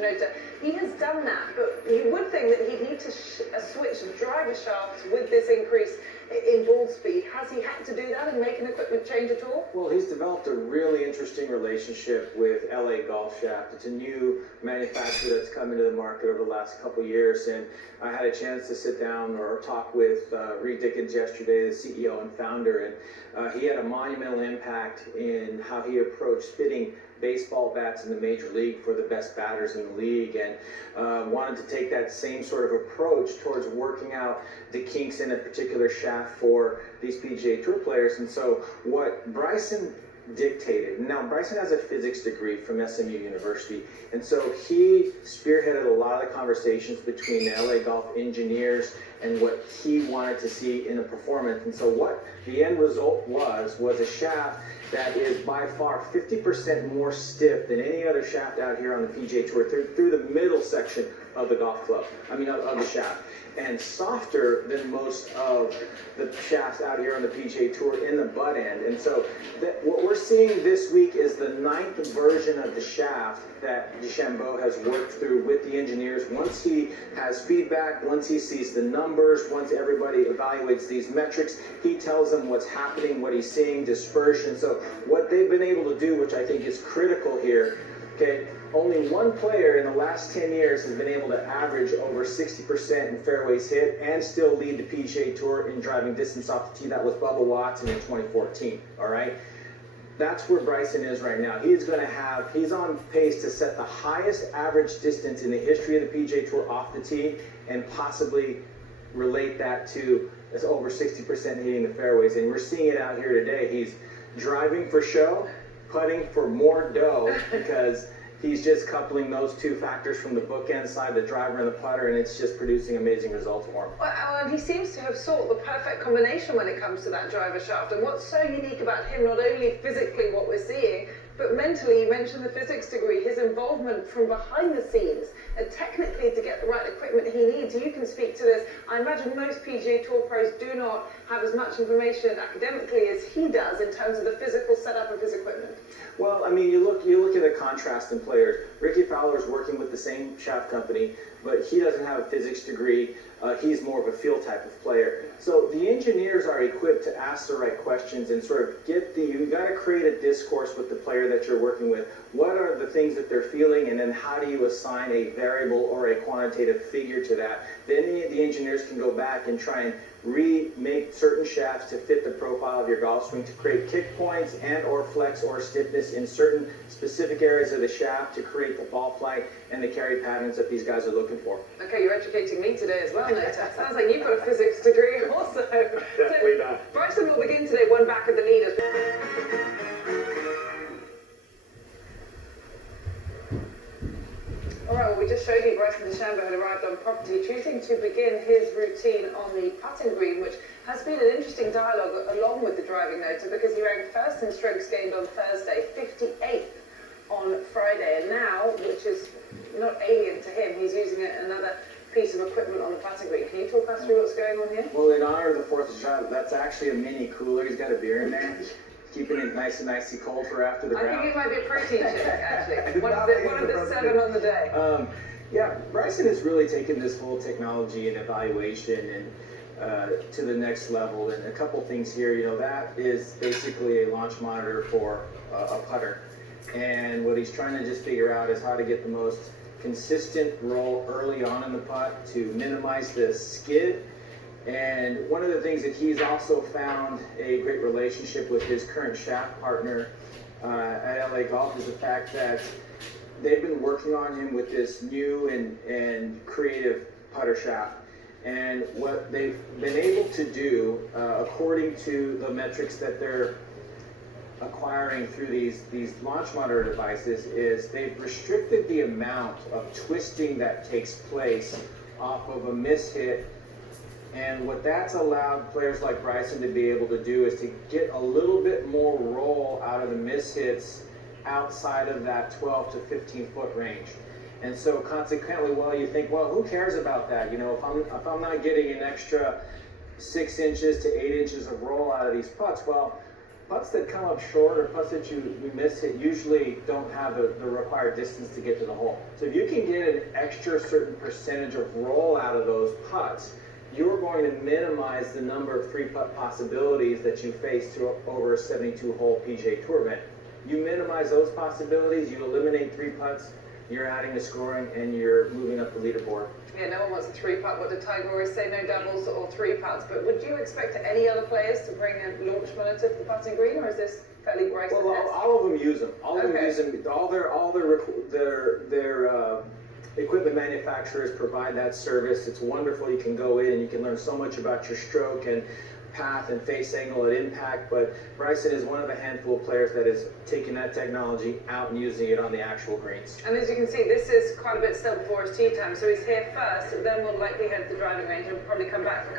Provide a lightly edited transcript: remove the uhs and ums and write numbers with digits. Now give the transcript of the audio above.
noter. He has done that, but you would think that he'd need to switch driver shafts with this increase in ball speed. Has he had to do that and make an equipment change at all? Well, he's developed a really interesting relationship with LA Golf Shaft. It's a new manufacturer that's come into the market over the last couple of years, and I had a chance to sit down or talk with Reed Dickens yesterday, the CEO and founder, and he had a monumental impact in how he approached fitting baseball bats in the major league for the best batters in the league, and wanted to take that same sort of approach towards working out the kinks in a particular shaft for these PGA Tour players. And so what Bryson dictated, now Bryson has a physics degree from SMU University, and so he spearheaded a lot of the conversations between the LA Golf engineers and what he wanted to see in a performance. And so what the end result was a shaft that is by far 50% more stiff than any other shaft out here on the PGA Tour through the middle section of the golf club, of the shaft, and softer than most of the shafts out here on the PGA Tour in the butt end. And so what we're seeing this week is the 9th version of the shaft that DeChambeau has worked through with the engineers. Once he has feedback, once he sees the numbers, once everybody evaluates these metrics, he tells them what's happening, what he's seeing, dispersion. So what they've been able to do, which I think is critical here, okay, only one player in the last 10 years has been able to average over 60% in fairways hit and still lead the PGA Tour in driving distance off the tee. That was Bubba Watson in 2014, all right? That's where Bryson is right now. He's on pace to set the highest average distance in the history of the PGA Tour off the tee, and possibly relate that to over 60% hitting the fairways. And we're seeing it out here today. He's driving for show, putting for more dough, because he's just coupling those two factors from the bookend side, the driver and the putter, and it's just producing amazing results for him. Well, he seems to have sought the perfect combination when it comes to that driver shaft. And what's so unique about him, not only physically what we're seeing, but mentally, you mentioned the physics degree, his involvement from behind the scenes, and technically to get the right equipment he needs. You can speak to this. I imagine most PGA Tour pros do not have as much information academically as he does in terms of the physical setup of his equipment. Well, I mean, you look at the contrast in players. Ricky Fowler's working with the same shaft company, but he doesn't have a physics degree. He's more of a field type of player. So the engineers are equipped to ask the right questions and sort of you've got to create a discourse with the player that you're working with. What are the things that they're feeling, and then how do you assign a variable or a quantitative figure to that? Then the engineers can go back and try and remake certain shafts to fit the profile of your golf swing, to create kick points and or flex or stiffness in certain specific areas of the shaft to create the ball flight and the carry patterns that these guys are looking for. Okay, you're educating me today as well, Nota. Sounds like you've got a physics degree also. Definitely not. Bryson will begin today one back of the leaders. All right, well, we just showed you Bryson DeChambeau had arrived on property, choosing to begin his routine on the putting green, which has been an interesting dialogue along with the driving Nota, because he ranked first in strokes gained on Thursday, 58th on Friday, and now, which is not alien to him, he's using another piece of equipment on the putting green. Can you talk us through what's going on here? Well, in honor of the 4th of July, that's actually a mini cooler. He's got a beer in there, keeping it nice and nicey cold for after the round. I think it might be a protein shake, actually. One of the 7 on the day. Yeah, Bryson has really taken this whole technology and evaluation and to the next level. And a couple things here, that is basically a launch monitor for a putter. And what he's trying to just figure out is how to get the most consistent roll early on in the putt to minimize the skid. And one of the things that he's also found a great relationship with his current shaft partner at LA Golf is the fact that they've been working on him with this new and creative putter shaft. And what they've been able to do, according to the metrics that they're acquiring through these launch monitor devices, is they've restricted the amount of twisting that takes place off of a mishit. And what that's allowed players like Bryson to be able to do is to get a little bit more roll out of the mishits outside of that 12 to 15 foot range. And so consequently, you think, who cares about that? If I'm not getting an extra 6 inches to 8 inches of roll out of these putts, putts that come up short or putts that you miss it usually don't have the required distance to get to the hole. So if you can get an extra certain percentage of roll out of those putts, you're going to minimize the number of 3-putt possibilities that you face through over a 72-hole PGA Tour event. You minimize those possibilities, you eliminate 3 putts, you're adding to scoring, and you're moving up the leaderboard. Yeah, no one wants a 3-putt. What did Tiger always say? No doubles or 3 putts. But would you expect any other players to bring a launch monitor to the putting green, or is this fairly Bryson? Well, all of them use them. All of them use them. All their equipment manufacturers provide that service. It's wonderful. You can go in and you can learn so much about your stroke and path and face angle at impact, but Bryson is one of a handful of players that is taking that technology out and using it on the actual greens. And as you can see, this is quite a bit still before his tee time, so he's here first, then we'll likely head to the driving range and probably come back for a couple